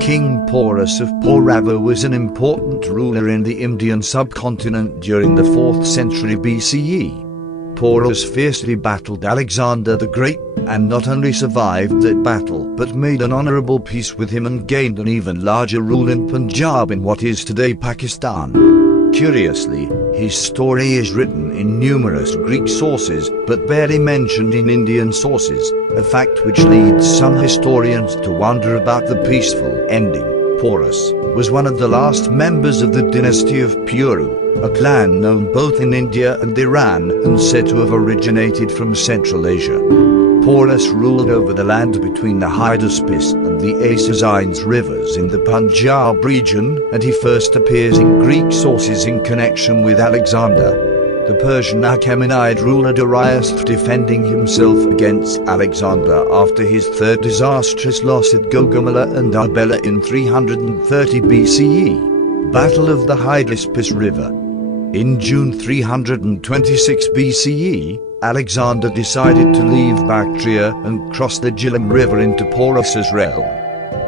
King Porus of Porava was an important ruler in the Indian subcontinent during the 4th century BCE. Porus fiercely battled Alexander the Great, and not only survived that battle but made an honorable peace with him and gained an even larger rule in Punjab in what is today Pakistan. Curiously, his story is written in numerous Greek sources but barely mentioned in Indian sources, a fact which leads some historians to wonder about the peaceful ending. Porus was one of the last members of the dynasty of Puru, a clan known both in India and Iran and said to have originated from Central Asia. Porus ruled over the land between the Hydaspes and the Acesines rivers in the Punjab region, and he first appears in Greek sources in connection with Alexander, the Persian Achaemenid ruler Darius, defending himself against Alexander after his third disastrous loss at Gaugamela and Arbela in 330 BCE. Battle of the Hydaspes River. In June 326 BCE, Alexander decided to leave Bactria and cross the Jhelum River into Porus's realm.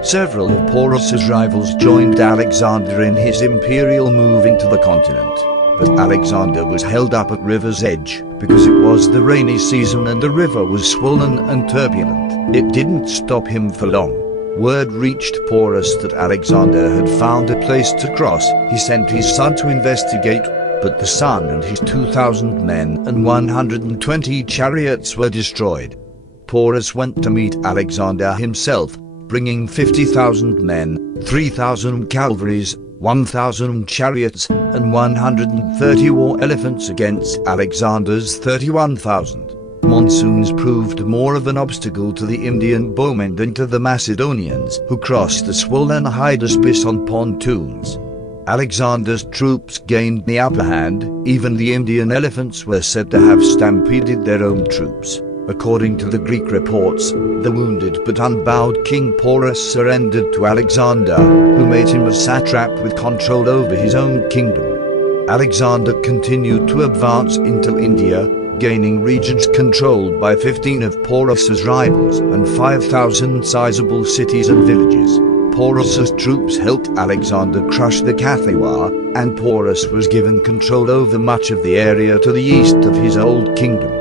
Several of Porus's rivals joined Alexander in his imperial move into the continent, but Alexander was held up at river's edge because it was the rainy season and the river was swollen and turbulent. It didn't stop him for long. Word reached Porus that Alexander had found a place to cross. He sent his son to investigate, but the son and his 2,000 men and 120 chariots were destroyed. Porus went to meet Alexander himself, bringing 50,000 men, 3,000 cavalries, 1,000 chariots, and 130 war elephants against Alexander's 31,000. Monsoons proved more of an obstacle to the Indian bowmen than to the Macedonians, who crossed the swollen Hydaspes on pontoons. Alexander's troops gained the upper hand. Even the Indian elephants were said to have stampeded their own troops. According to the Greek reports, the wounded but unbowed King Porus surrendered to Alexander, who made him a satrap with control over his own kingdom. Alexander continued to advance into India, gaining regions controlled by 15 of Porus's rivals and 5,000 sizable cities and villages. Porus's troops helped Alexander crush the Kathiawar, and Porus was given control over much of the area to the east of his old kingdom.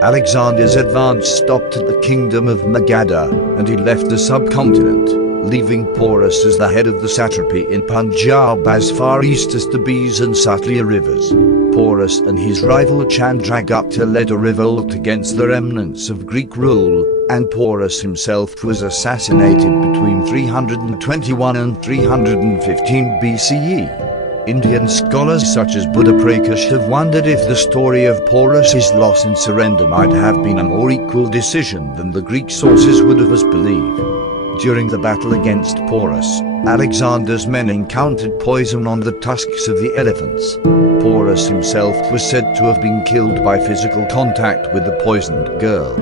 Alexander's advance stopped at the kingdom of Magadha, and he left the subcontinent, leaving Porus as the head of the satrapy in Punjab as far east as the Beas and Satluj rivers. Porus and his rival Chandragupta led a revolt against the remnants of Greek rule, and Porus himself was assassinated between 321 and 315 BCE. Indian scholars such as Buddha Prakash have wondered if the story of Porus's loss and surrender might have been a more equal decision than the Greek sources would have us believe. During the battle against Porus, Alexander's men encountered poison on the tusks of the elephants. Porus himself was said to have been killed by physical contact with the poisoned girl.